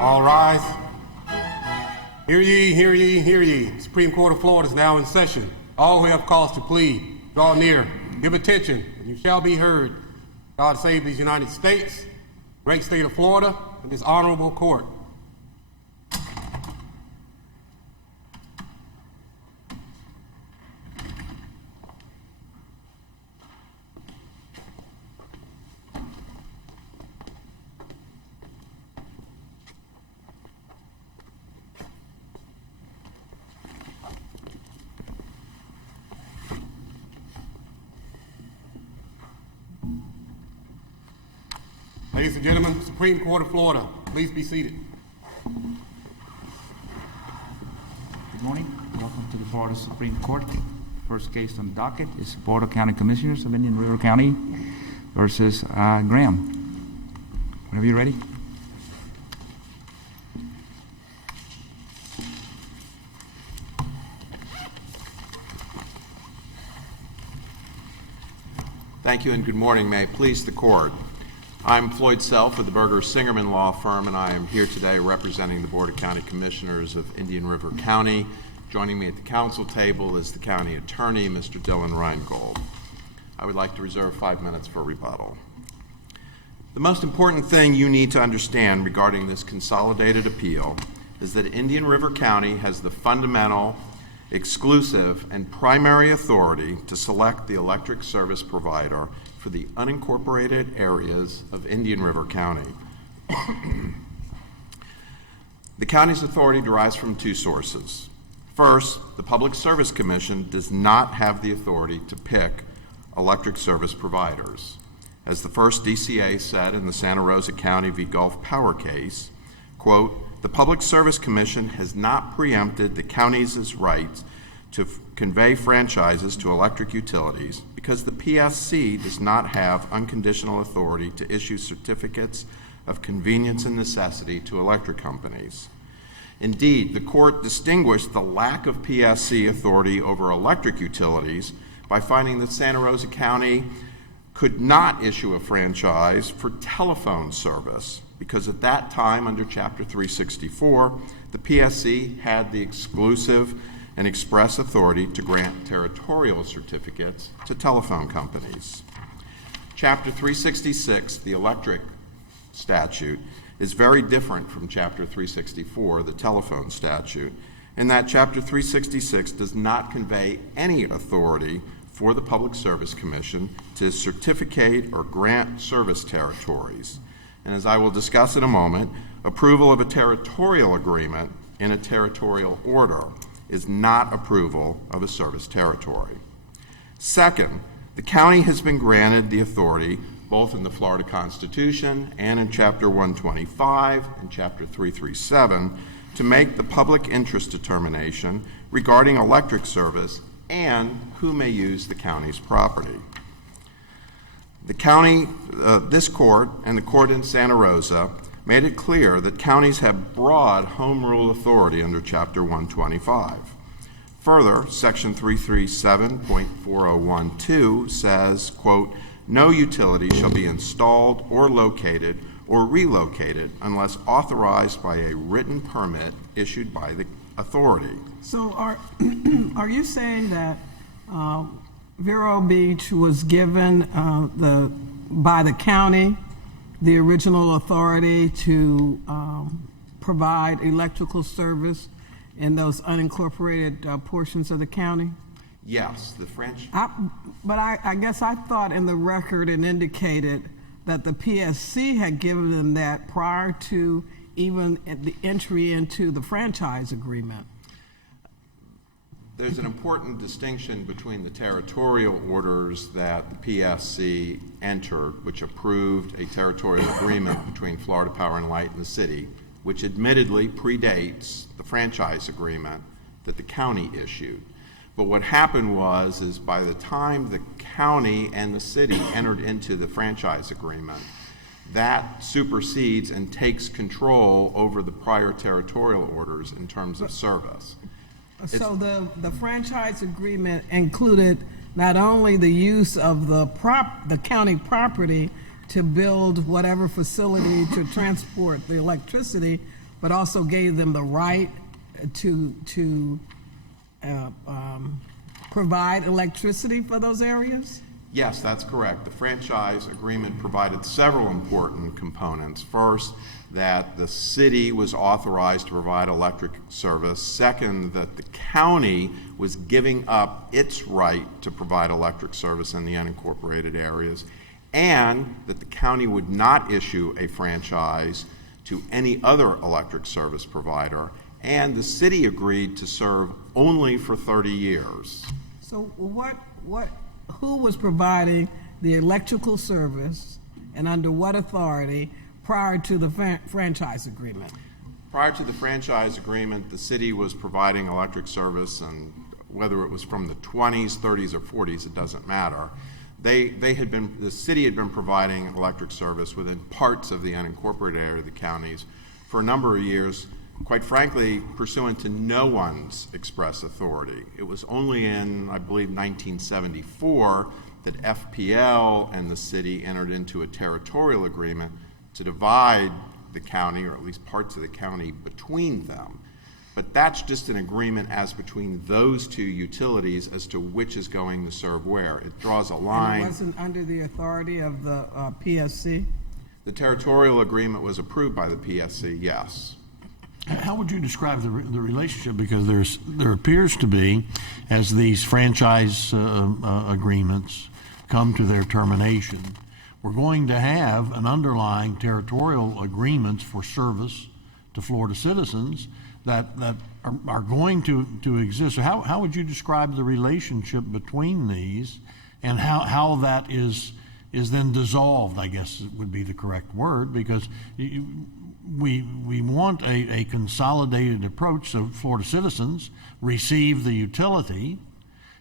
All rise. Hear ye, hear ye, hear ye. The Supreme Court of Florida is now in session. All who have cause to plead, draw near, give attention, and you shall be heard. God save these United States, great state of Florida, and this honorable court. Ladies and gentlemen, Supreme Court of Florida, please be seated. Good morning. Welcome to the Florida Supreme Court. First case on the docket is Board of County Commissioners of Indian River County versus Graham. Whenever you're ready. Thank you and good morning. May it please the court. I'm Floyd Self of the Berger Singerman Law Firm, and I am here today representing the Board of County Commissioners of Indian River County. Joining me at the council table is the county attorney, Mr. Dylan Reingold. I would like to reserve 5 minutes for rebuttal. The most important thing you need to understand regarding this consolidated appeal is that Indian River County has the fundamental, exclusive, and primary authority to select the electric service provider for the unincorporated areas of Indian River County. The county's authority derives from two sources. First, the Public Service Commission does not have the authority to pick electric service providers. As the first DCA said in the Santa Rosa County v. Gulf Power case, quote, "The Public Service Commission has not preempted the county's rights to convey franchises to electric utilities because the PSC does not have unconditional authority to issue certificates of convenience and necessity to electric companies. Indeed, the court distinguished the lack of PSC authority over electric utilities by finding that Santa Rosa County could not issue a franchise for telephone service because at that time, under Chapter 364, the PSC had the exclusive and express authority to grant territorial certificates to telephone companies. Chapter 366, the electric statute, is very different from Chapter 364, the telephone statute, in that Chapter 366 does not convey any authority for the Public Service Commission to certificate or grant service territories. And as I will discuss in a moment, approval of a territorial agreement in a territorial order is not approval of a service territory. Second, the county has been granted the authority, both in the Florida Constitution and in Chapter 125 and Chapter 337, to make the public interest determination regarding electric service and who may use the county's property. The county, this court and the court in Santa Rosa made it clear that counties have broad home rule authority under Chapter 125. Further, Section 337.4012 says, quote, "No utility shall be installed or located or relocated unless authorized by a written permit issued by the authority. So are you saying that Vero Beach was given by the county the original authority to provide electrical service in those unincorporated portions of the county? Yes, the French. But I guess I thought in the record it indicated that the PSC had given them that prior to even the entry into the franchise agreement. There's an important distinction between the territorial orders that the PSC entered, which approved a territorial agreement between Florida Power and Light and the city, which admittedly predates the franchise agreement that the county issued. But what happened is by the time the county and the city entered into the franchise agreement, that supersedes and takes control over the prior territorial orders in terms of service. So the franchise agreement included not only the use of the county property to build whatever facility to transport the electricity, but also gave them the right to provide electricity for those areas? Yes, that's correct. The franchise agreement provided several important components. First, that the city was authorized to provide electric service. Second, that the county was giving up its right to provide electric service in the unincorporated areas, and that the county would not issue a franchise to any other electric service provider, and the city agreed to serve only for 30 years. So who was providing the electrical service and under what authority prior to the franchise agreement? Prior to the franchise agreement, the city was providing electric service, and whether it was from the 20s, 30s, or 40s, it doesn't matter. The city had been providing electric service within parts of the unincorporated area of the counties for a number of years, quite frankly, pursuant to no one's express authority. It was only in, I believe, 1974 that FPL and the city entered into a territorial agreement to divide the county, or at least parts of the county, between them. But that's just an agreement as between those two utilities as to which is going to serve where. It draws a line. And it wasn't under the authority of the PSC? The territorial agreement was approved by the PSC, yes. How would you describe the relationship? Because there appears to be, as these franchise agreements come to their termination, we're going to have an underlying territorial agreements for service to Florida citizens that are going to exist. So how would you describe the relationship between these, and how that is then dissolved, I guess would be the correct word, because we want a consolidated approach so Florida citizens receive the utility,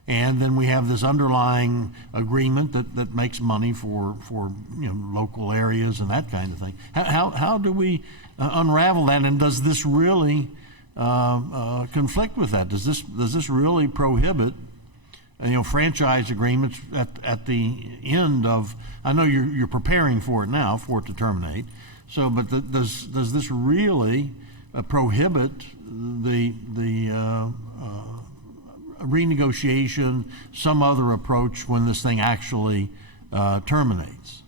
and then we have this underlying agreement that makes money for local areas and that kind of thing. How do we unravel that, and does this really conflict with that? Does this really prohibit franchise agreements at the end of? I know you're preparing for it now, for it to terminate. So, but does this really prohibit the renegotiation, some other approach when this thing actually terminates?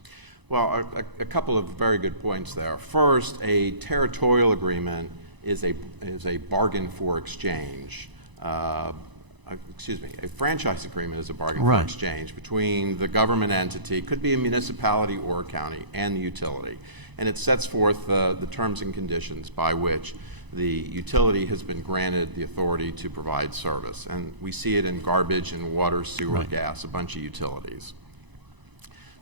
Well, a couple of very good points there. First, a territorial agreement is a bargain for exchange. A franchise agreement is a bargain for exchange between the government entity, could be a municipality or a county, and the utility. And it sets forth the terms and conditions by which the utility has been granted the authority to provide service. And we see it in garbage and water, sewer, gas, a bunch of utilities.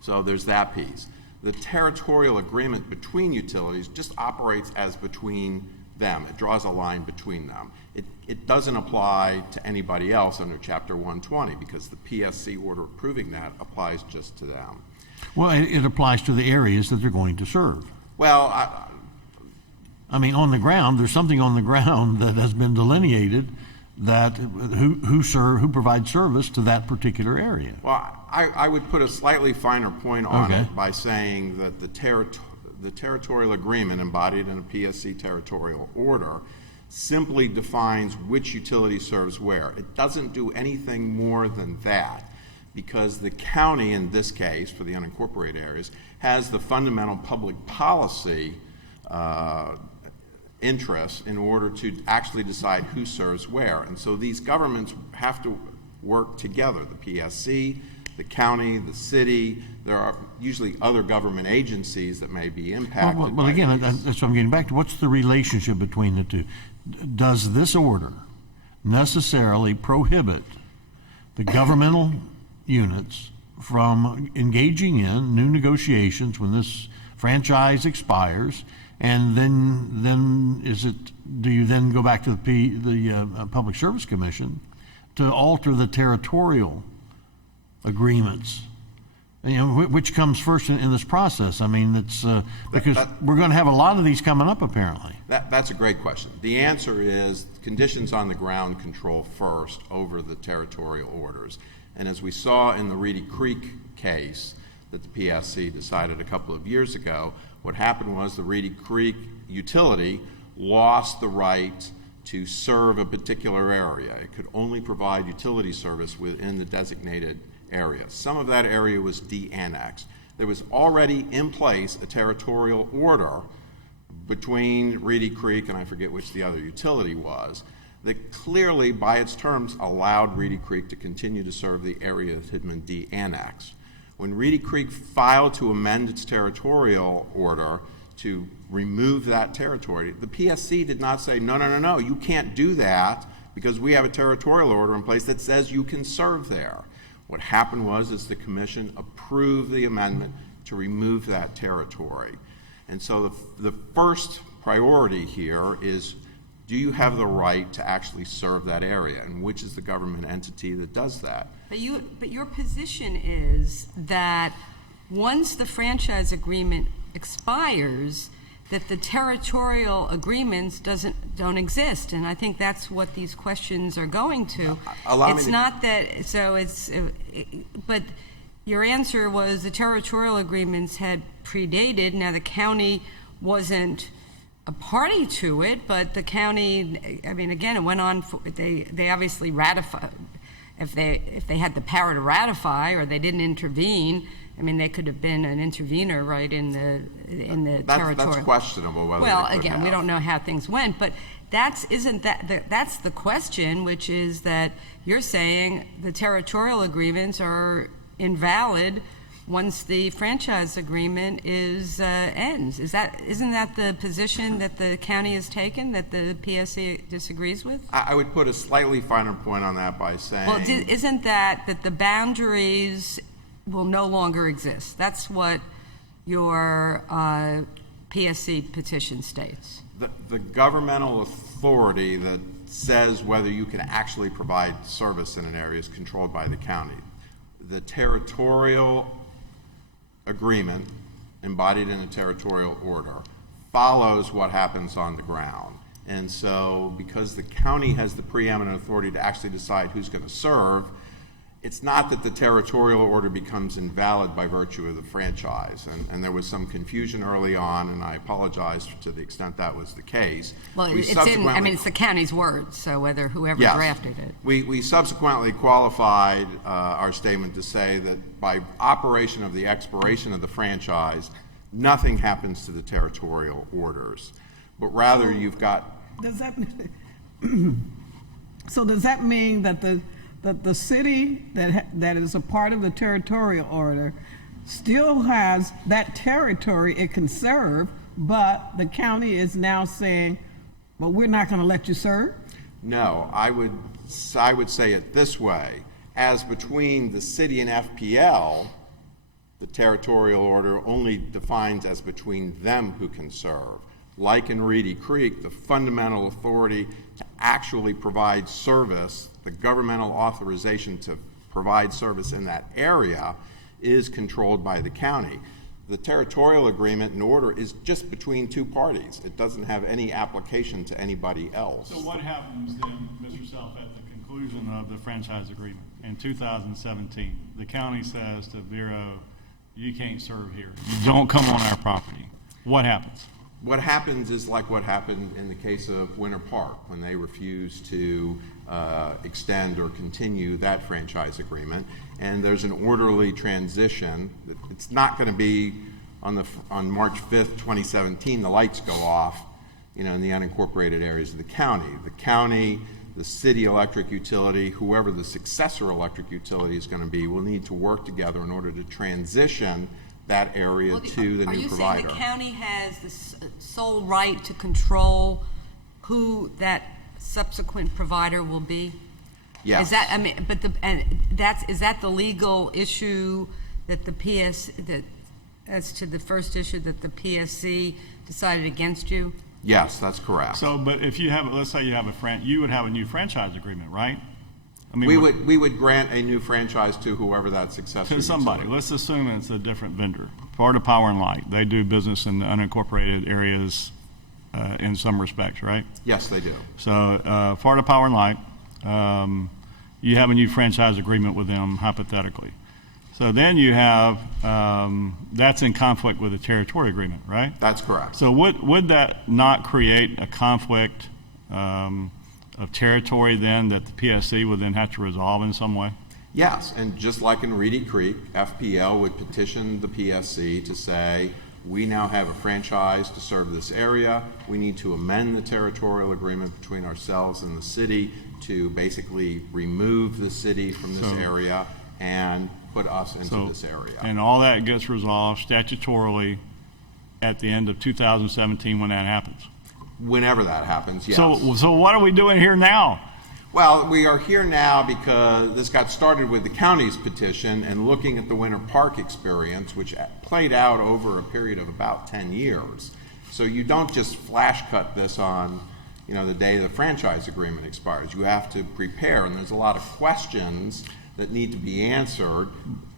So there's that piece. The territorial agreement between utilities just operates as between them. It draws a line between them. It doesn't apply to anybody else under Chapter 120 because the PSC order approving that applies just to them. Well, it applies to the areas that they're going to serve. Well, I mean, on the ground, there's something on the ground that has been delineated that who provides service to that particular area. Well, I would put a slightly finer point on it by saying that the territorial agreement embodied in a PSC territorial order simply defines which utility serves where. It doesn't do anything more than that, because the county, in this case, for the unincorporated areas, has the fundamental public policy interest in order to actually decide who serves where. And so these governments have to work together, the PSC, the county, the city. There are usually other government agencies that may be impacted. Well, again, that's what I'm getting back to. What's the relationship between the two? Does this order necessarily prohibit the governmental units from engaging in new negotiations when this franchise expires? And then do you then go back to the Public Service Commission to alter the territorial agreements? You know, which comes first in this process? I mean, it's because we're going to have a lot of these coming up, apparently. That's a great question. The answer is conditions on the ground control first over the territorial orders. And as we saw in the Reedy Creek case that the PSC decided a couple of years ago, what happened was the Reedy Creek utility lost the right to serve a particular area. It could only provide utility service within the designated area. Some of that area was de-annexed. There was already in place a territorial order between Reedy Creek and I forget which the other utility was, that clearly by its terms allowed Reedy Creek to continue to serve the area that had been de-annexed. When Reedy Creek filed to amend its territorial order to remove that territory, the PSC did not say, no, you can't do that because we have a territorial order in place that says you can serve there. What happened was the commission approved the amendment to remove that territory. And so the first priority here is, do you have the right to actually serve that area, and which is the government entity that does that? But your position is that once the franchise agreement expires, that the territorial agreements don't exist, and I think that's what these questions are going to. But your answer was the territorial agreements had predated. Now the county wasn't a party to it, but the county, I mean, again, it went on. They obviously ratified. If they had the power to ratify, or they didn't intervene, I mean, they could have been an intervener, right, in the territorial. That's questionable. Whether well, they could again, have. we don't know how things went, but that's the question, which is that you're saying the territorial agreements are invalid once the franchise agreement ends. Isn't that the position that the county has taken, that the PSC disagrees with? I would put a slightly finer point on that by saying... Well, isn't that the boundaries will no longer exist? That's what your PSC petition states. The governmental authority that says whether you can actually provide service in an area is controlled by the county. The territorial agreement embodied in a territorial order follows what happens on the ground. And so because the county has the preeminent authority to actually decide who's going to serve, it's not that the territorial order becomes invalid by virtue of the franchise. And there was some confusion early on, and I apologize to the extent that was the case. Well, it's the county's word, so whoever drafted it. We subsequently qualified our statement to say that by operation of the expiration of the franchise, nothing happens to the territorial orders, but rather you've got... Does that mean that the city that is a part of the territorial order still has that territory it can serve, but the county is now saying, well, we're not going to let you serve? No, I would say it this way. As between the city and FPL, the territorial order only defines as between them who can serve. Like in Reedy Creek, the fundamental authority to actually provide service, the governmental authorization to provide service in that area, is controlled by the county. The territorial agreement and order is just between two parties. It doesn't have any application to anybody else. So what happens then, Mr. Self, at the conclusion of the franchise agreement in 2017? The county says to Vero, you can't serve here. You don't come on our property. what happens? What happens is like what happened in the case of Winter Park, when they refused to extend or continue that franchise agreement, and there's an orderly transition. It's not going to be on March 5th, 2017, the lights go off, in the unincorporated areas of the county. The county, the city electric utility, whoever the successor electric utility is going to be, will need to work together in order to transition that area to the new provider. Are you saying the county has the sole right to control who that subsequent provider will be? Yes. Is that, is that the legal issue that as to the first issue that the PSC decided against you? Yes, that's correct. So, but if you have, let's say you have you would have a new franchise agreement, right? We would grant a new franchise to whoever that successor to somebody. utility. Let's assume it's a different vendor. Florida Power and Light. They do business in the unincorporated areas in some respects, right? Yes, they do. So, Florida Power and Light, you have a new franchise agreement with them, hypothetically. So then you have, that's in conflict with the territorial agreement, right? That's correct. So would that not create a conflict of territory then that the PSC would then have to resolve in some way? Yes, and just like in Reedy Creek, FPL would petition the PSC to say, we now have a franchise to serve this area. We need to amend the territorial agreement between ourselves and the city to basically remove the city from this area and put us into this area. And all that gets resolved statutorily at the end of 2017 when that happens. Whenever that happens, yes. So what are we doing here now? Well, we are here now because this got started with the county's petition and looking at the Winter Park experience, which played out over a period of about 10 years. So you don't just flash cut this on, the day the franchise agreement expires. You have to prepare, and there's a lot of questions that need to be answered.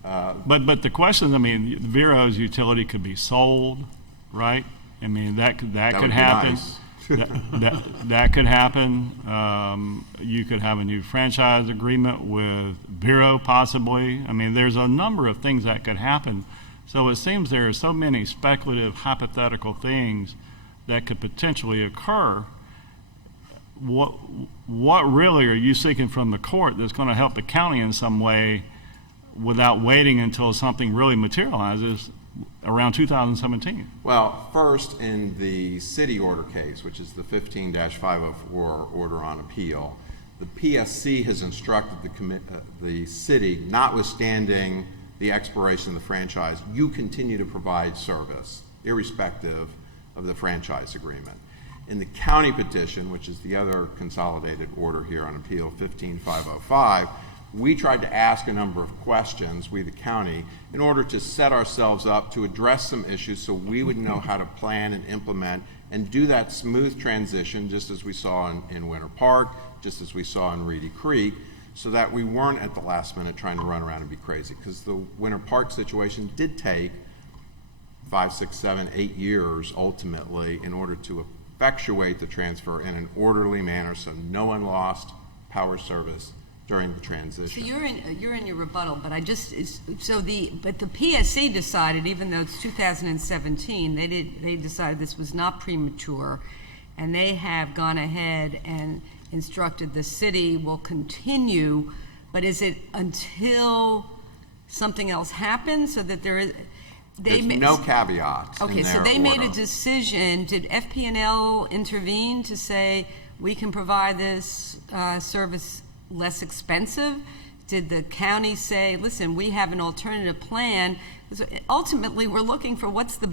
But the question, Vero's utility could be sold, right? That could happen. Nice. that could happen. You could have a new franchise agreement with Vero, possibly. There's a number of things that could happen. So it seems there are so many speculative, hypothetical things that could potentially occur. What really are you seeking from the court that's going to help the county in some way without waiting until something really materializes around 2017? Well, first, in the city order case, which is the 15-504 order on appeal, the PSC has instructed the city, notwithstanding the expiration of the franchise, you continue to provide service, irrespective of the franchise agreement. In the county petition, which is the other consolidated order here on appeal, 15-505, we tried to ask a number of questions, we the county, in order to set ourselves up to address some issues so we would know how to plan and implement and do that smooth transition, just as we saw in Winter Park, just as we saw in Reedy Creek, so that we weren't at the last minute trying to run around and be crazy. Because the Winter Park situation did take 5, 6, 7, 8 years ultimately in order to effectuate the transfer in an orderly manner so no one lost power service during the transition. So you're in your rebuttal, but the PSC decided, even though it's 2017, they decided this was not premature, and they have gone ahead and instructed the city will continue, but is it until something else happens so that there is? There's no caveats. Okay, so they made a decision. Did FP&L intervene to say we can provide this service less expensive? Did the county say, listen, we have an alternative plan? Ultimately, we're looking for what's the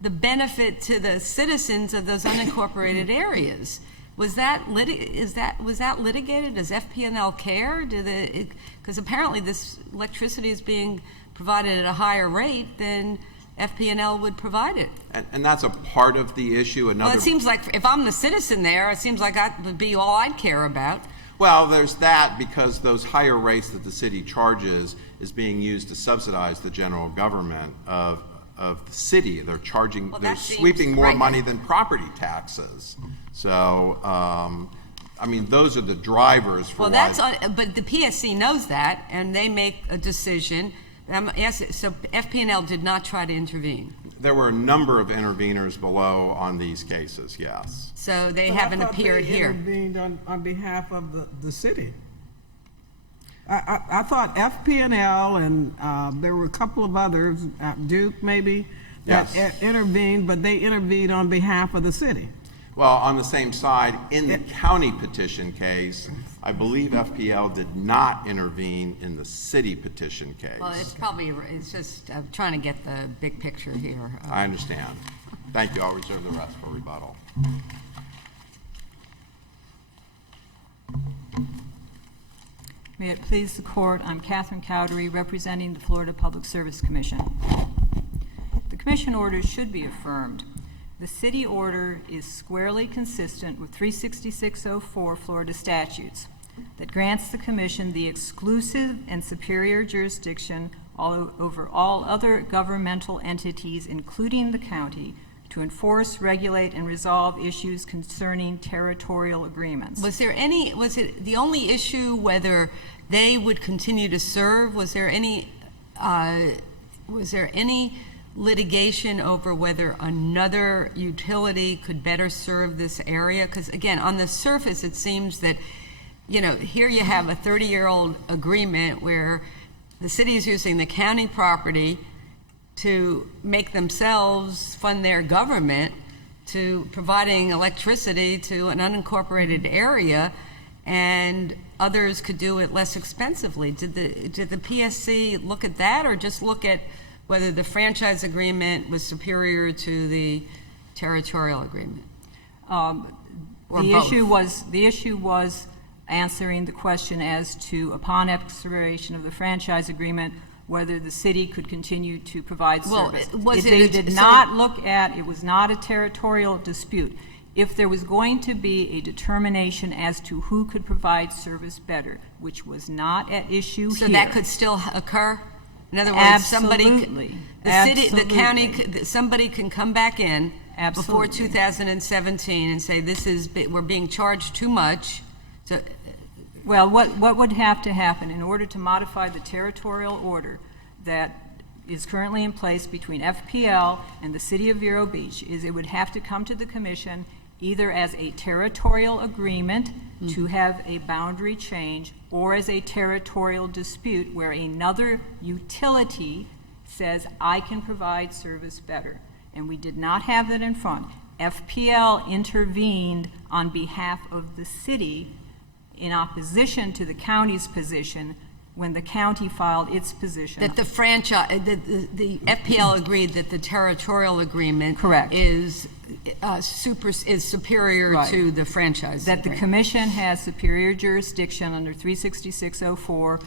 benefit to the citizens of those unincorporated areas. Was that litigated? Does FP&L care? Because apparently this electricity is being provided at a higher rate than FP&L would provide it. And that's a part of the issue. Well, it seems like if I'm the citizen there, it seems like that would be all I'd care about. Well, there's that, because those higher rates that the city charges is being used to subsidize the general government of the city. They're charging, they're sweeping more money than property taxes. So, those are the drivers for but the PSC knows that, and they make a decision Yes, so FP&L did not try to intervene. There were a number of interveners below on these cases, yes. So they But haven't I thought appeared they here. intervened on behalf of the city. I thought FP&L and there were a couple of others, Duke maybe, that Yes. intervened, but they intervened on behalf of the city. Well, on the same side, in the county petition case, I believe FPL did not intervene in the city petition case. Well, it's just trying to get the big picture here. I understand. Thank you. I'll reserve the rest for rebuttal. May it please the court, I'm Catherine Cowdery, representing the Florida Public Service Commission. The commission order should be affirmed. The city order is squarely consistent with 36604 Florida statutes that grants the commission the exclusive and superior jurisdiction over all other governmental entities, including the county, to enforce, regulate, and resolve issues concerning territorial agreements. Was it the only issue whether they would continue to serve? Was there any litigation over whether another utility could better serve this area? Because again, on the surface, it seems that, here you have a 30-year-old agreement where the city is using the county property to make themselves fund their government to providing electricity to an unincorporated area, and others could do it less expensively. Did the PSC look at that, or just look at whether the franchise agreement was superior to the territorial agreement? The issue was answering the question as to, upon expiration of the franchise agreement, whether the city could continue to provide service. It was not a territorial dispute. If there was going to be a determination as to who could provide service better, which was not at issue here. So that could still occur? In other words, Absolutely. the county, somebody can come back in before Absolutely. 2017 and say, we're being charged too much. So, Well, what would have to happen in order to modify the territorial order that is currently in place between FPL and the City of Vero Beach is it would have to come to the commission either as a territorial agreement to have a boundary change, or as a territorial dispute where another utility says, I can provide service better. And we did not have that in front. FPL intervened on behalf of the city in opposition to the county's position when the county filed its position. that the franchise, the FPL agreed that the territorial agreement Correct. is superior Right. to the franchise That the agreement. commission has superior jurisdiction under 36604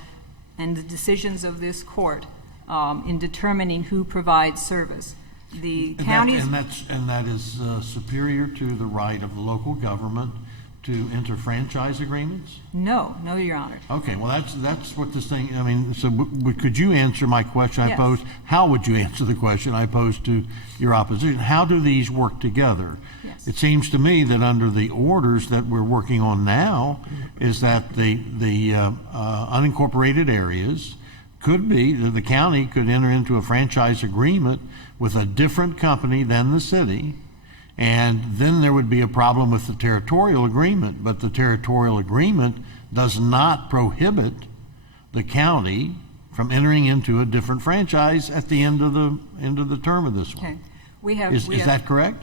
and the decisions of this court in determining who provides service. The county's... And that is superior to the right of the local government to enter franchise agreements? No, Your Honor. Okay, well, that's what this thing, so could you answer my question I Yes. posed? How would you answer the question I posed to your opposition? How do these work together? Yes. It seems to me that under the orders that we're working on now is that the unincorporated areas could be, the county could enter into a franchise agreement with a different company than the city, and then there would be a problem with the territorial agreement, but the territorial agreement does not prohibit the county from entering into a different franchise at the end of the term of this one. Okay. Is that correct?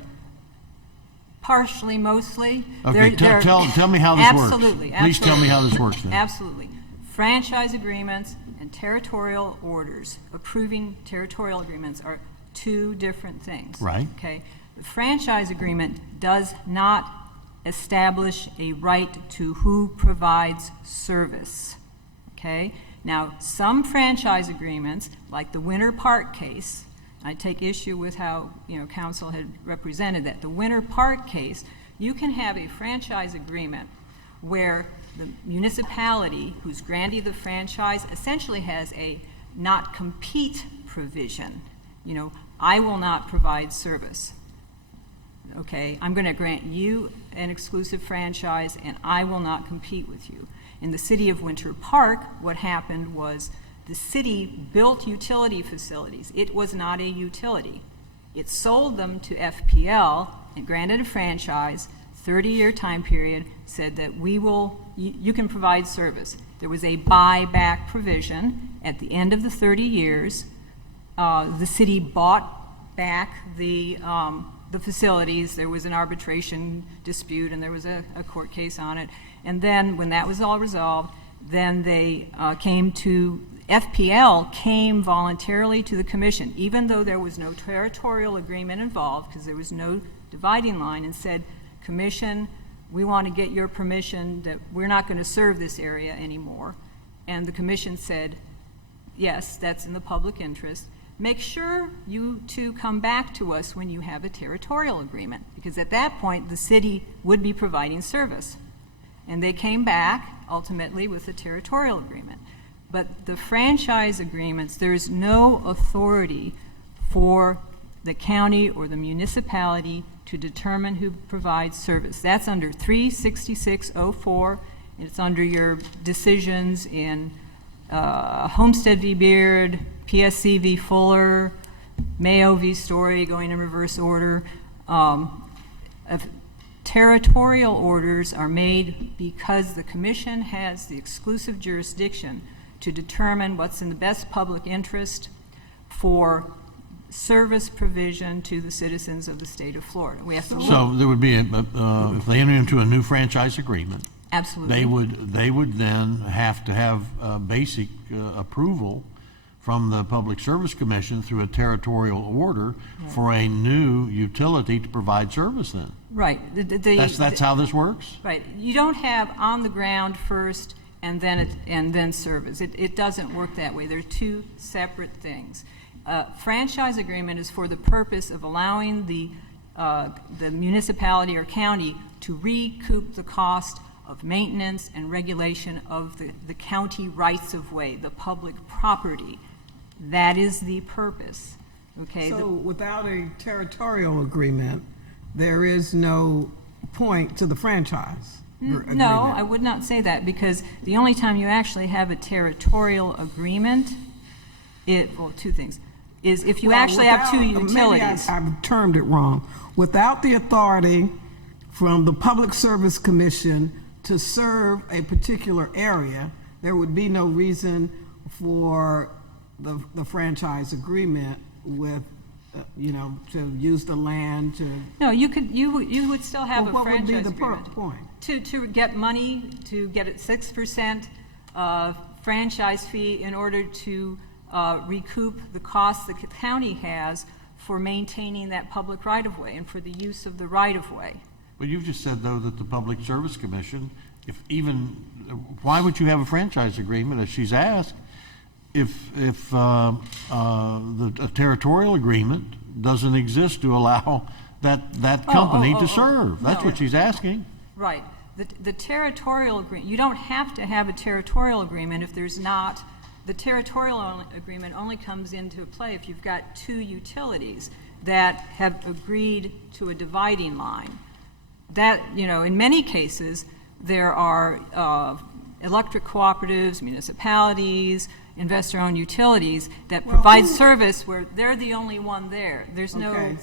Partially, mostly. Okay, tell me how this works. Absolutely. Please tell me how this works then. Absolutely. Franchise agreements and territorial orders, approving territorial agreements, are two different things. Right. Okay. The franchise agreement does not establish a right to who provides service. Okay. Now, some franchise agreements, like the Winter Park case, I take issue with how council had represented that. The Winter Park case, you can have a franchise agreement where the municipality who's granting the franchise essentially has a not compete provision. I will not provide service. Okay, I'm going to grant you an exclusive franchise and I will not compete with you. In the city of Winter Park, what happened was The city built utility facilities. It was not a utility. It sold them to FPL and granted a franchise, 30-year time period, said that you can provide service. There was a buyback provision. At the end of the 30 years, the city bought back the facilities. There was an arbitration dispute, and there was a court case on it. And then when that was all resolved, then they FPL came voluntarily to the commission, even though there was no territorial agreement involved, because there was no dividing line, and said, Commission, we want to get your permission that we're not going to serve this area anymore. And the commission said, yes, that's in the public interest. Make sure you two come back to us when you have a territorial agreement, because at that point, the city would be providing service. And they came back, ultimately, with a territorial agreement. But the franchise agreements, there is no authority for the county or the municipality to determine who provides service. That's under 36604. It's under your decisions in Homestead v. Beard, PSC v. Fuller, Mayo v. Story, going in reverse order. Territorial orders are made because the commission has the exclusive jurisdiction to determine what's in the best public interest for service provision to the citizens of the state of Florida. We have to look. So there would be, if they enter into a new franchise agreement, Absolutely. they would then have to have basic approval from the Public Service Commission through a territorial order for a new utility to provide service then. Right. That's how this works? Right. You don't have on the ground first and then service. It doesn't work that way. They're two separate things. Franchise agreement is for the purpose of allowing the municipality or county to recoup the cost of maintenance and regulation of the county rights of way, the public property. That is the purpose. Okay. So without a territorial agreement, there is no point to the franchise agreement. No, I would not say that, because the only time you actually have a territorial agreement, well, two things, is if you actually have two utilities. Maybe I've termed it wrong. Without the authority from the Public Service Commission to serve a particular area, there would be no reason for the franchise agreement with, to use the land to. No, you would still have a franchise agreement. What would be the point? To get money, to get a 6% franchise fee in order to recoup the costs the county has for maintaining that public right-of-way and for the use of the right-of-way. Well, you've just said, though, that the Public Service Commission, why would you have a franchise agreement, as she's asked, if a territorial agreement doesn't exist to allow that company to serve? That's what she's asking. Right. The territorial agreement, you don't have to have a territorial agreement if there's not. The territorial agreement only comes into play if you've got two utilities that have agreed to a dividing line. That, in many cases, there are electric cooperatives, municipalities, investor-owned utilities that provide service where they're the only one there. There's no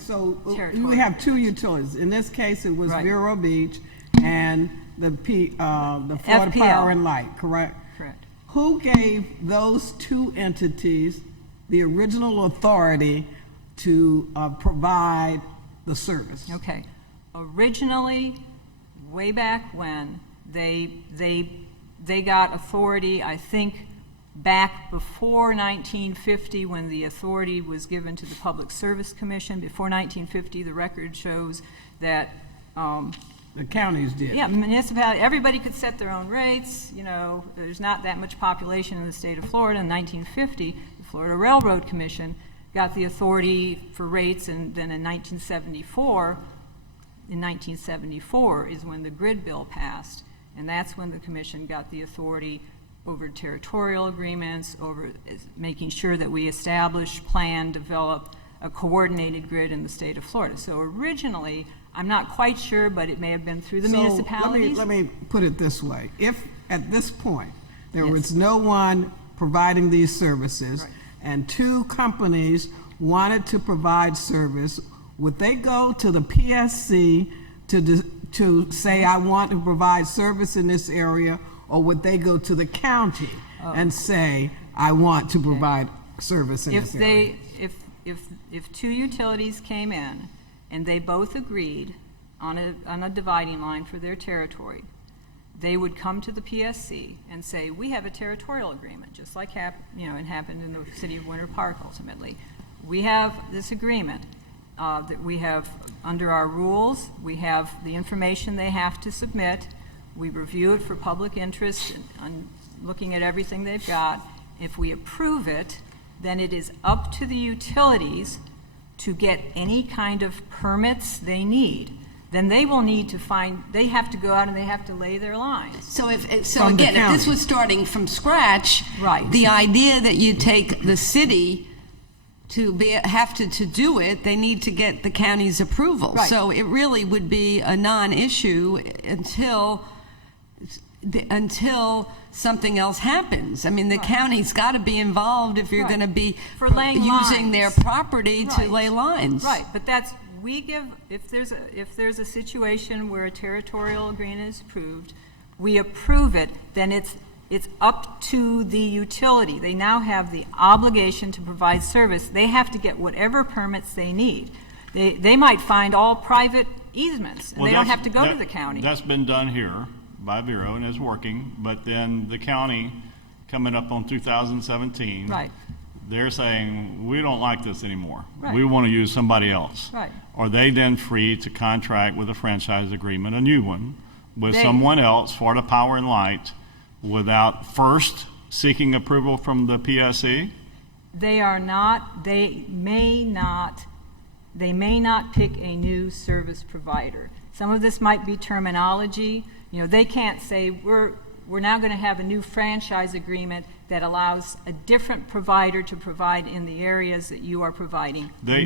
territorial. We have two utilities. In this case, it was Vero Beach and the Florida FPL. Power and Light, correct? Correct. Who gave those two entities the original authority to provide the service? Okay. Originally, way back when, they got authority, I think, back before 1950, when the authority was given to the Public Service Commission. Before 1950, the record shows that the counties did. Yeah, municipality, everybody could set their own rates. There's not that much population in the state of Florida. In 1950, the Florida Railroad Commission got the authority for rates, and then in 1974 is when the grid bill passed, and that's when the commission got the authority over territorial agreements, over making sure that we establish, plan, develop a coordinated grid in the state of Florida. So originally, I'm not quite sure, but it may have been through the municipalities. Let me put it this way. If at this point there was no one providing these services, and two companies wanted to provide service, would they go to the PSC to say, I want to provide service in this area, or would they go to the county and say, I want to provide service in this area? If two utilities came in and they both agreed on a dividing line for their territory, they would come to the PSC and say, we have a territorial agreement, just like it happened in the city of Winter Park ultimately. We have this agreement that we have under our rules. We have the information they have to submit. We review it for public interest and looking at everything they've got. If we approve it, then it is up to the utilities to get any kind of permits they need. Then they will need to they have to go out and they have to lay their lines. So if this was starting from scratch, right, the idea that you take the city to have to do it, they need to get the county's approval. Right. So it really would be a non-issue until something else happens. I mean, the county's got to be involved if you're going to be for laying using their property to lay lines. Right, but if there's a situation where a territorial agreement is approved, we approve it, then it's up to the utility. They now have the obligation to provide service. They have to get whatever permits they need. They might find all private easements, and they don't have to go to the county. That's been done here by Vero and is working, but then the county, coming up on 2017, right, they're saying, we don't like this anymore. Right. We want to use somebody else. Right. Are they then free to contract with a franchise agreement, a new one, with someone else, Florida Power and Light, without first seeking approval from the PSC? They may not pick a new service provider. Some of this might be terminology. They can't say, we're now going to have a new franchise agreement that allows a different provider to provide in the areas that you are providing. They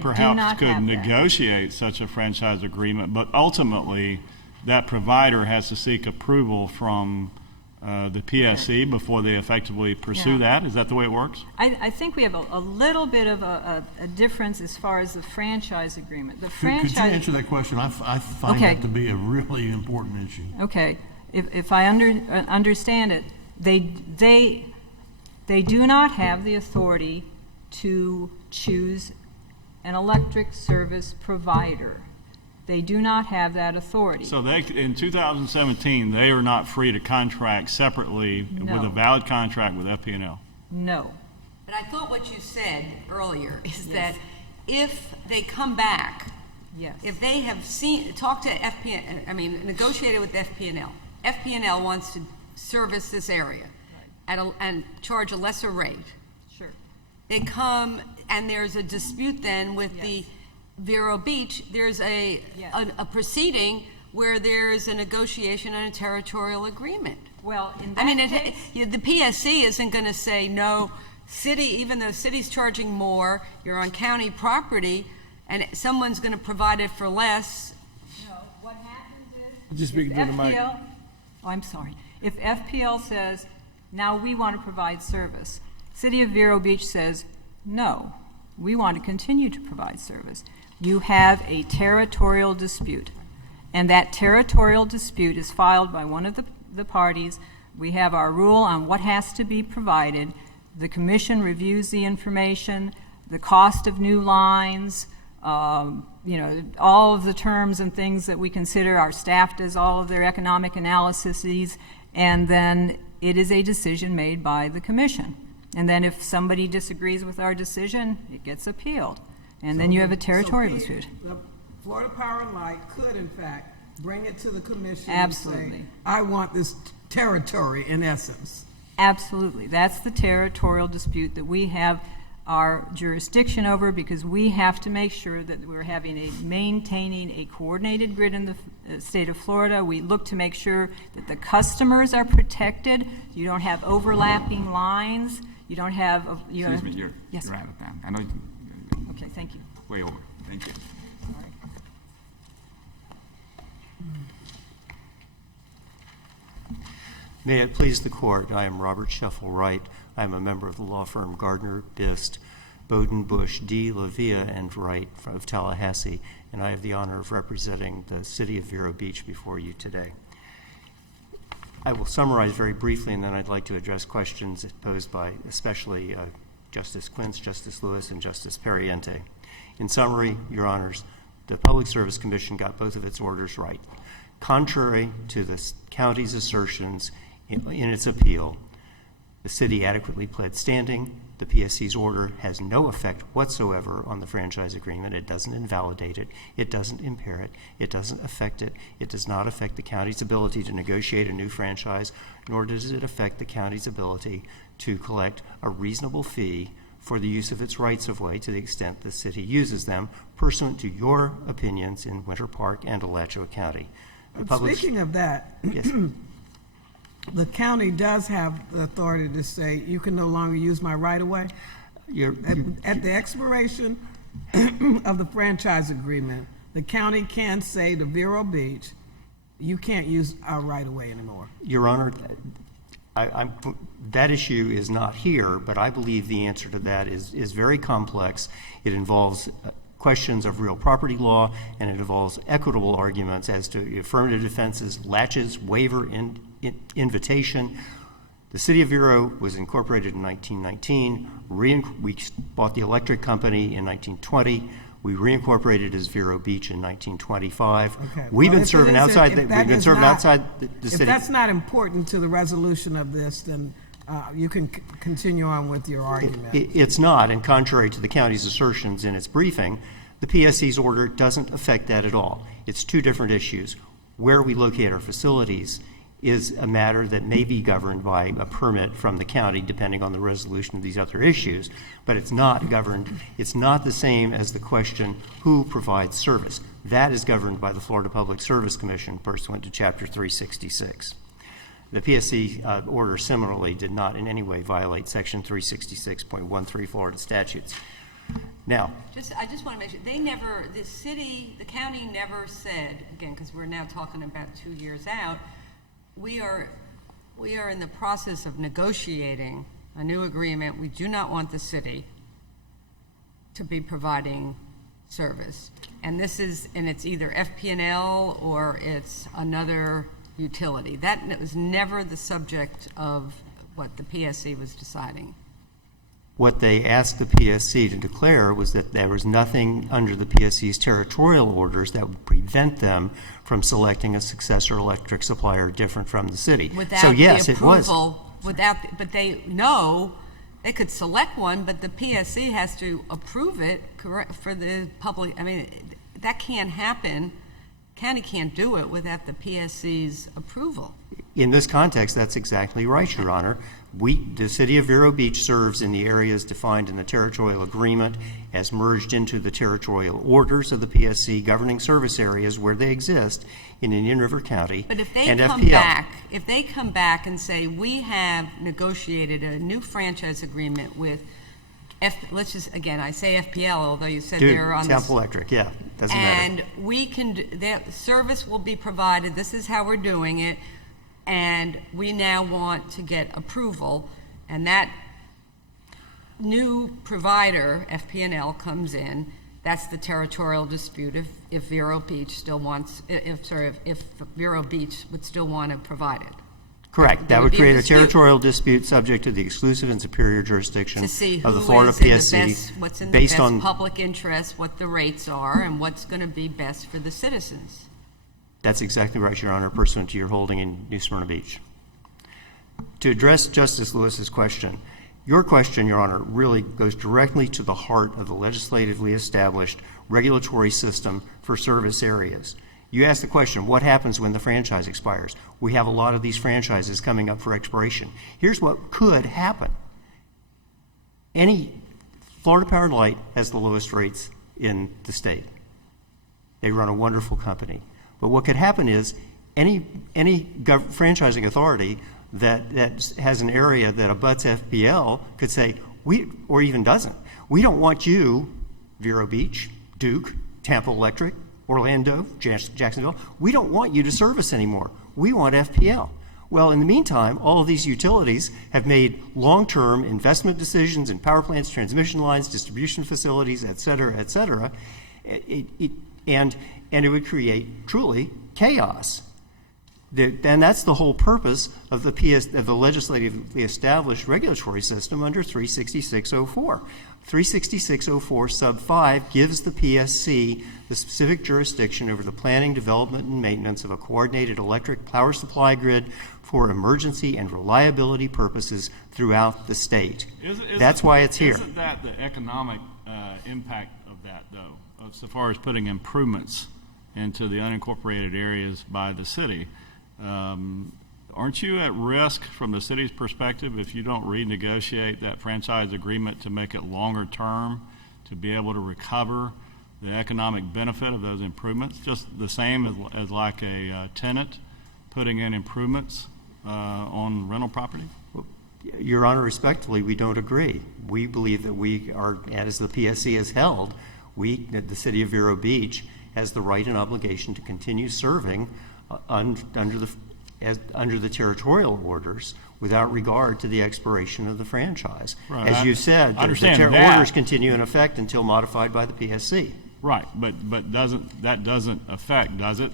perhaps could negotiate such a franchise agreement, but ultimately that provider has to seek approval from the PSC before they effectively pursue that. Is that the way it works? I think we have a little bit of a difference as far as the franchise agreement. Could you answer that question? I find that to be a really important issue. Okay. If I understand it, they do not have the authority to choose an electric service provider. They do not have that authority. So in 2017, they are not free to contract separately with a valid contract with FP&L? No. But I thought what you said earlier is that if they come back, if they have talked to negotiated with FP&L, FP&L wants to service this area and charge a lesser rate. Sure. They come and there's a dispute then with the Vero Beach. There's a proceeding where there's a negotiation and a territorial agreement. Well, in that case, the PSC isn't going to say no. City, even though city's charging more, you're on county property, and someone's going to provide it for less. No, what happens is Just speak into the mic. I'm sorry. If FPL says, now we want to provide service, City of Vero Beach says, no, we want to continue to provide service. You have a territorial dispute, and that territorial dispute is filed by one of the parties. We have our rule on what has to be provided. The commission reviews the information, the cost of new lines, all of the terms and things that we consider. Our staff does all of their economic analyses, and then it is a decision made by the commission. And then if somebody disagrees with our decision, it gets appealed. And then you have a territorial dispute. The Florida Power and Light could, in fact, bring it to the commission Absolutely. and say, I want this territory, in essence. Absolutely. That's the territorial dispute that we have our jurisdiction over, because we have to make sure that we're maintaining a coordinated grid in the state of Florida. We look to make sure that the customers are protected. You don't have overlapping lines. You don't have... Excuse me, you're Yes. out of time. I know you Okay, thank you. way over. Thank you. All right. May it please the court, I am Robert Sheffel Wright. I am a member of the law firm Gardner, Bist, Bowden, Bush, D. LaVia, and Wright of Tallahassee, and I have the honor of representing the City of Vero Beach before you today. I will summarize very briefly, and then I'd like to address questions posed by especially Justice Quince, Justice Lewis, and Justice Pariente. In summary, Your Honors, the Public Service Commission got both of its orders right. Contrary to the county's assertions in its appeal, the city adequately pled standing. The PSC's order has no effect whatsoever on the franchise agreement. It doesn't invalidate it. It doesn't impair it. It doesn't affect it. It does not affect the county's ability to negotiate a new franchise, nor does it affect the county's ability to collect a reasonable fee for the use of its rights-of-way to the extent the city uses them, pursuant to your opinions in Winter Park and Alachua County. Speaking of that, Yes. the county does have the authority to say, you can no longer use my right-of-way? At the expiration of the franchise agreement, the county can say to Vero Beach, you can't use our right-of-way anymore. Your Honor, that issue is not here, but I believe the answer to that is very complex. It involves questions of real property law, and it involves equitable arguments as to affirmative defenses, latches, waiver, invitation. The City of Vero was incorporated in 1919. We bought the electric company in 1920. We reincorporated as Vero Beach in 1925. Okay. We've Well, been serving outside the If city. that's not important to the resolution of this, then you can continue on with your argument. It's not, and contrary to the county's assertions in its briefing, the PSC's order doesn't affect that at all. It's two different issues. Where we locate our facilities is a matter that may be governed by a permit from the county, depending on the resolution of these other issues, but it's not governed. It's not the same as the question, who provides service? That is governed by the Florida Public Service Commission, pursuant to Chapter 366. The PSC order similarly did not in any way violate Section 366.13 Florida statutes. Now, I just want to make sure, the county never said, again, because we're now talking about 2 years out, we are in the process of negotiating a new agreement. We do not want the city to be providing service. And it's either FP&L or it's another utility. That was never the subject of what the PSC was deciding. what they asked the PSC to declare was that there was nothing under the PSC's territorial orders that would prevent them from selecting a successor electric supplier different from the city. Without so yes, the it was. But they know they could select one, but the PSC has to approve it for the public. I mean, that can't happen. County can't do it without the PSC's approval. In this context, that's exactly right, Your Honor. The City of Vero Beach serves in the areas defined in the territorial agreement as merged into the territorial orders of the PSC governing service areas where they exist in Indian River County. But if they and come FPL. back and say, we have negotiated a new franchise agreement with let's just, again, I say FPL, although you said they're on Temple Electric, yeah, doesn't matter. And we can, that service will be provided, this is how we're doing it, and we now want to get approval, and that new provider, FP&L, comes in. That's the territorial dispute if Vero Beach still wants, if Vero Beach would still want to provide it. Correct. That would create a territorial dispute subject to the exclusive and superior jurisdiction To see of the who Florida is in PSC the best, what's in the based best on public interest, what the rates are, and what's going to be best for the citizens. That's exactly right, Your Honor, pursuant to your holding in New Smyrna Beach. To address Justice Lewis's question, your question, Your Honor, really goes directly to the heart of the legislatively established regulatory system for service areas. You asked the question, what happens when the franchise expires? We have a lot of these franchises coming up for expiration. Here's what could happen. Florida Power and Light has the lowest rates in the state. They run a wonderful company. But what could happen is any franchising authority that has an area that abuts FPL could say, or even doesn't, we don't want you, Vero Beach, Duke, Tampa Electric, Orlando, Jacksonville, we don't want you to service anymore. We want FPL. Well, in the meantime, all of these utilities have made long-term investment decisions in power plants, transmission lines, distribution facilities, et cetera, and it would create truly chaos. And that's the whole purpose of the legislatively established regulatory system under 36604. 36604 sub 5 gives the PSC the specific jurisdiction over the planning, development, and maintenance of a coordinated electric power supply grid for emergency and reliability purposes throughout the state. That's why it's here. Isn't that the economic impact of that, though, so far as putting improvements into the unincorporated areas by the city? Aren't you at risk from the city's perspective if you don't renegotiate that franchise agreement to make it longer term to be able to recover the economic benefit of those improvements? Just the same as like a tenant putting in improvements on rental property? Your Honor, respectfully, we don't agree. We believe that we are, as the PSC has held, the City of Vero Beach has the right and obligation to continue serving under the territorial orders without regard to the expiration of the franchise. Right. As you said, the orders continue in effect until modified by the PSC. Right, but that doesn't affect, does it?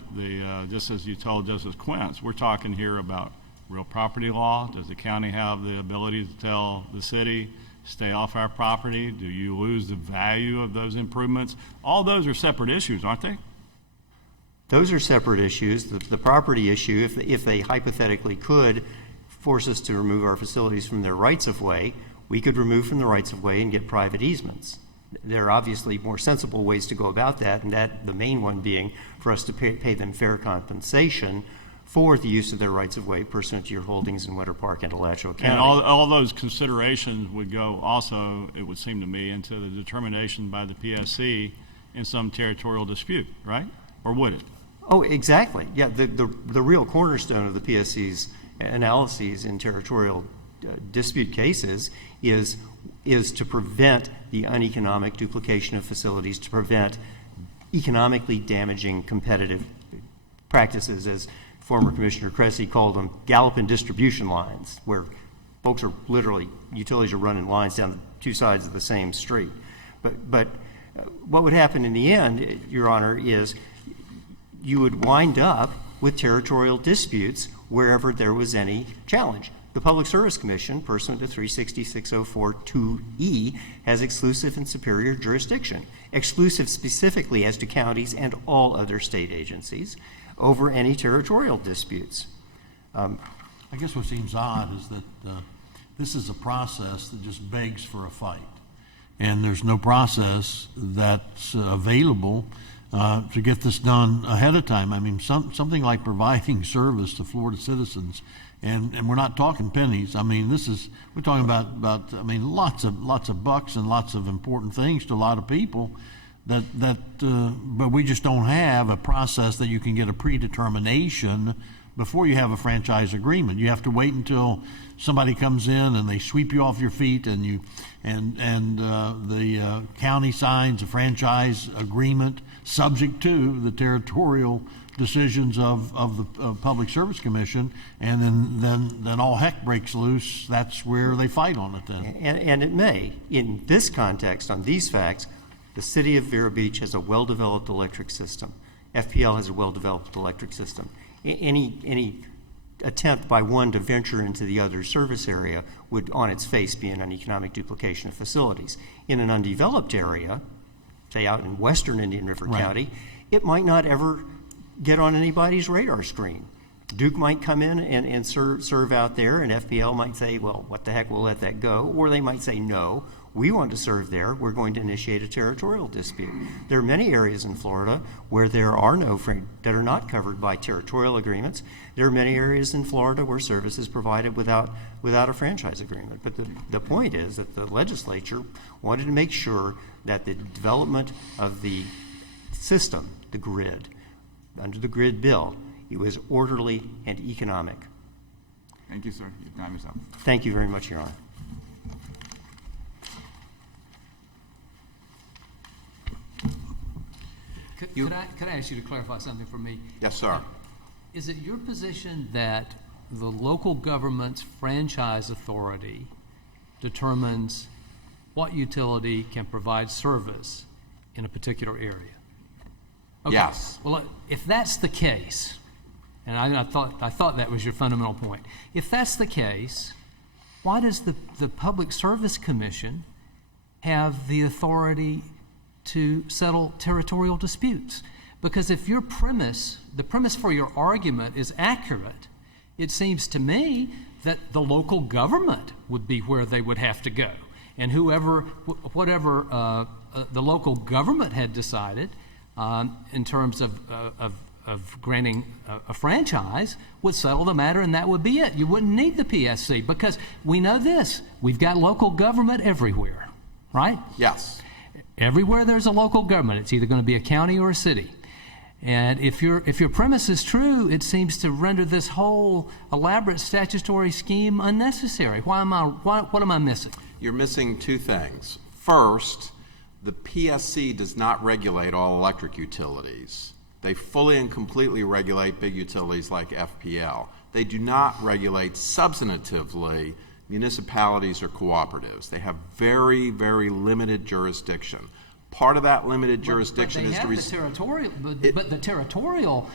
Just as you told Justice Quince, we're talking here about real property law. Does the county have the ability to tell the city, stay off our property? Do you lose the value of those improvements? All those are separate issues, aren't they? Those are separate issues. The property issue, if they hypothetically could force us to remove our facilities from their rights-of-way, we could remove from the rights-of-way and get private easements. There are obviously more sensible ways to go about that, and the main one being for us to pay them fair compensation for the use of their rights-of-way pursuant to your holdings in Winter Park and Alachua County. And all those considerations would go also, it would seem to me, into the determination by the PSC in some territorial dispute, right? Or would it? Oh, exactly. Yeah, the real cornerstone of the PSC's analyses in territorial dispute cases is to prevent the uneconomic duplication of facilities, to prevent economically damaging competitive practices, as former Commissioner Cressy called them, galloping distribution lines, where folks are literally, utilities are running lines down the two sides of the same street. But what would happen in the end, Your Honor, is you would wind up with territorial disputes wherever there was any challenge. The Public Service Commission, pursuant to 36604-2E, has exclusive and superior jurisdiction, exclusive specifically as to counties and all other state agencies over any territorial disputes. I guess what seems odd is that this is a process that just begs for a fight. And there's no process that's available to get this done ahead of time. I mean, something like providing service to Florida citizens, and we're not talking pennies. I mean, we're talking about I mean, lots of bucks and lots of important things to a lot of people. But we just don't have a process that you can get a predetermination before you have a franchise agreement. You have to wait until somebody comes in and they sweep you off your feet, and the county signs a franchise agreement subject to the territorial decisions of the Public Service Commission, and then all heck breaks loose. That's where they fight on it then. And it may. In this context, on these facts, the City of Vero Beach has a well-developed electric system. FPL has a well-developed electric system. Any attempt by one to venture into the other service area would, on its face, be an uneconomic duplication of facilities. In an undeveloped area, say out in western Indian River County, it might not ever get on anybody's radar screen. Duke might come in and serve out there, and FPL might say, well, what the heck, we'll let that go. Or they might say, no, we want to serve there. We're going to initiate a territorial dispute. There are many areas in Florida where there are that are not covered by territorial agreements. There are many areas in Florida where service is provided without a franchise agreement. But the point is that the legislature wanted to make sure that the development of the system, the grid, under the grid bill, it was orderly and economic. Thank you, sir. Your time is up. Thank you very much, Your Honor. Could I ask you to clarify something for me? Yes, sir. Is it your position that the local government's franchise authority determines what utility can provide service in a particular area. Okay. Yes. Well, if that's the case, and I thought that was your fundamental point. If that's the case, why does the Public Service Commission have the authority to settle territorial disputes? Because if the premise for your argument is accurate, it seems to me that the local government would be where they would have to go. And whatever the local government had decided in terms of granting a franchise would settle the matter, and that would be it. You wouldn't need the PSC, because we know this. We've got local government everywhere, right? Yes. Everywhere there's a local government, it's either going to be a county or a city. And if your premise is true, it seems to render this whole elaborate statutory scheme unnecessary. What am I missing? You're missing two things. First, the PSC does not regulate all electric utilities. They fully and completely regulate big utilities like FPL. They do not regulate substantively municipalities or cooperatives. They have very, very limited jurisdiction. Part of that limited jurisdiction is to the territorial, but the territorial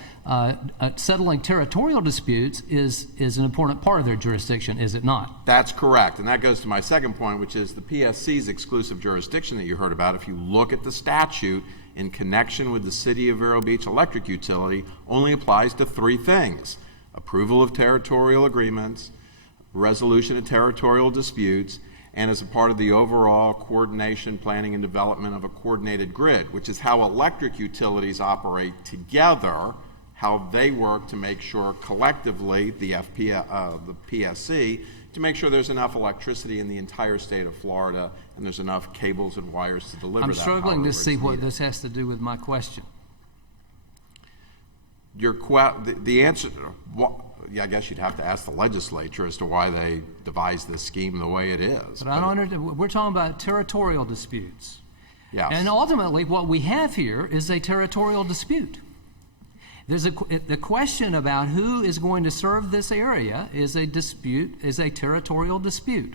settling territorial disputes is an important part of their jurisdiction, is it not? That's correct, and that goes to my second point, which is the PSC's exclusive jurisdiction that you heard about. If you look at the statute in connection with the City of Vero Beach electric utility, only applies to three things: approval of territorial agreements, resolution of territorial disputes, and as a part of the overall coordination, planning, and development of a coordinated grid, which is how electric utilities operate together, how they work to make sure collectively, the PSC, to make sure there's enough electricity in the entire state of Florida and there's enough cables and wires to deliver that. I'm struggling to see what needed. this has to do with my question. The answer, I guess you'd have to ask the legislature as to why they devised this scheme the way it is. But I don't understand. We're talking about territorial disputes. Yes. And ultimately, what we have here is a territorial dispute. The question about who is going to serve this area is a territorial dispute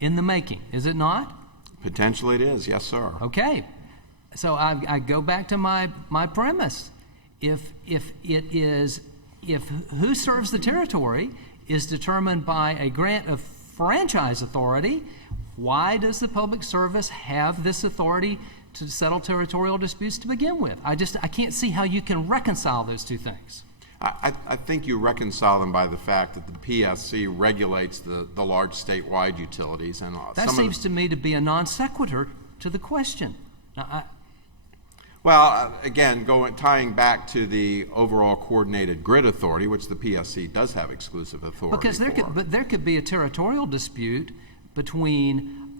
in the making, is it not? Potentially it is, yes, sir. Okay. So I go back to my premise. If who serves the territory is determined by a grant of franchise authority, why does the public service have this authority to settle territorial disputes to begin with? I can't see how you can reconcile those two things. I think you reconcile them by the fact that the PSC regulates the large statewide utilities. And that seems to me to be a non sequitur to the question. Now, again, tying back to the overall coordinated grid authority, which the PSC does have exclusive authority because there could be a territorial dispute between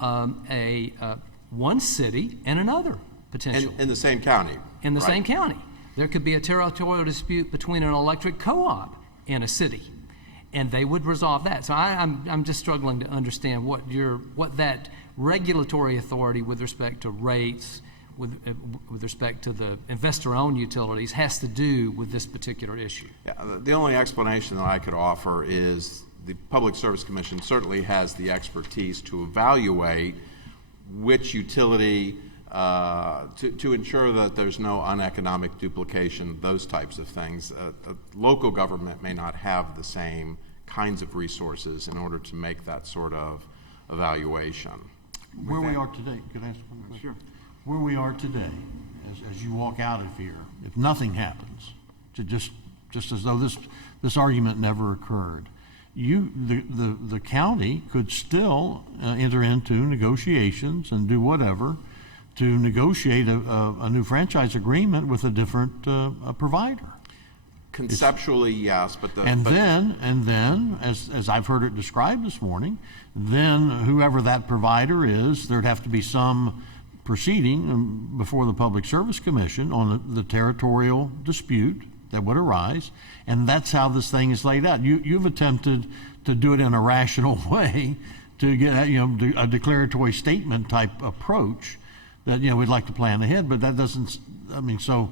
one city and another, potentially. In the same county. In the same county. There could be a territorial dispute between an electric co-op and a city, and they would resolve that. So I'm just struggling to understand what that regulatory authority with respect to rates, with respect to the investor-owned utilities, has to do with this particular issue. Yeah, the only explanation that I could offer is the Public Service Commission certainly has the expertise to evaluate which utility, to ensure that there's no uneconomic duplication, those types of things. A local government may not have the same kinds of resources in order to make that sort of evaluation. Where we are today, could I ask one question? Sure. Where we are today, as you walk out of here, if nothing happens, to just as though this argument never occurred, the county could still enter into negotiations and do whatever to negotiate a new franchise agreement with a different provider. Conceptually, yes, but then, as I've heard it described this morning, then whoever that provider is, there'd have to be some proceeding before the Public Service Commission on the territorial dispute that would arise, and that's how this thing is laid out. You've attempted to do it in a rational way to get a declaratory statement type approach that we'd like to plan ahead, but that doesn't. So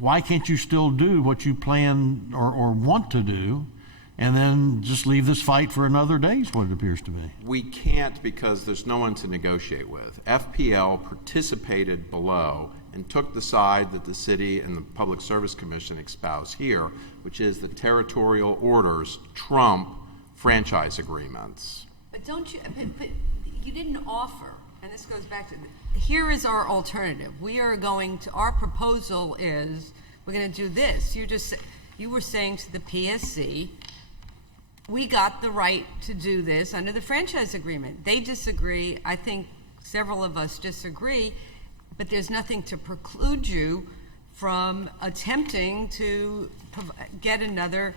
why can't you still do what you plan or want to do and then just leave this fight for another day is what it appears to be. We can't because there's no one to negotiate with. FPL participated below and took the side that the city and the Public Service Commission espouse here, which is the territorial orders trump franchise agreements. But don't you, but you didn't offer, and this goes back to, here is our alternative. We are going to, our proposal is, we're going to do this. You were saying to the PSC, we got the right to do this under the franchise agreement. They disagree. I think several of us disagree, but there's nothing to preclude you from attempting to get another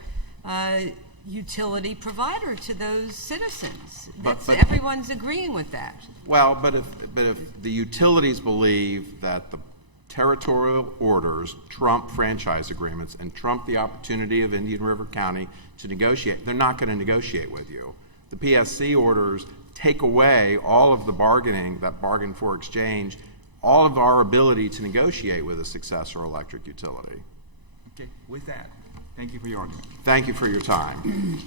utility provider to those citizens. Everyone's agreeing with that. Well, but if the utilities believe that the territorial orders trump franchise agreements and trump the opportunity of Indian River County to negotiate, they're not going to negotiate with you. The PSC orders take away all of the bargaining, that bargain for exchange, all of our ability to negotiate with a successor electric utility. Okay, with that, thank you for your argument. Thank you for your time.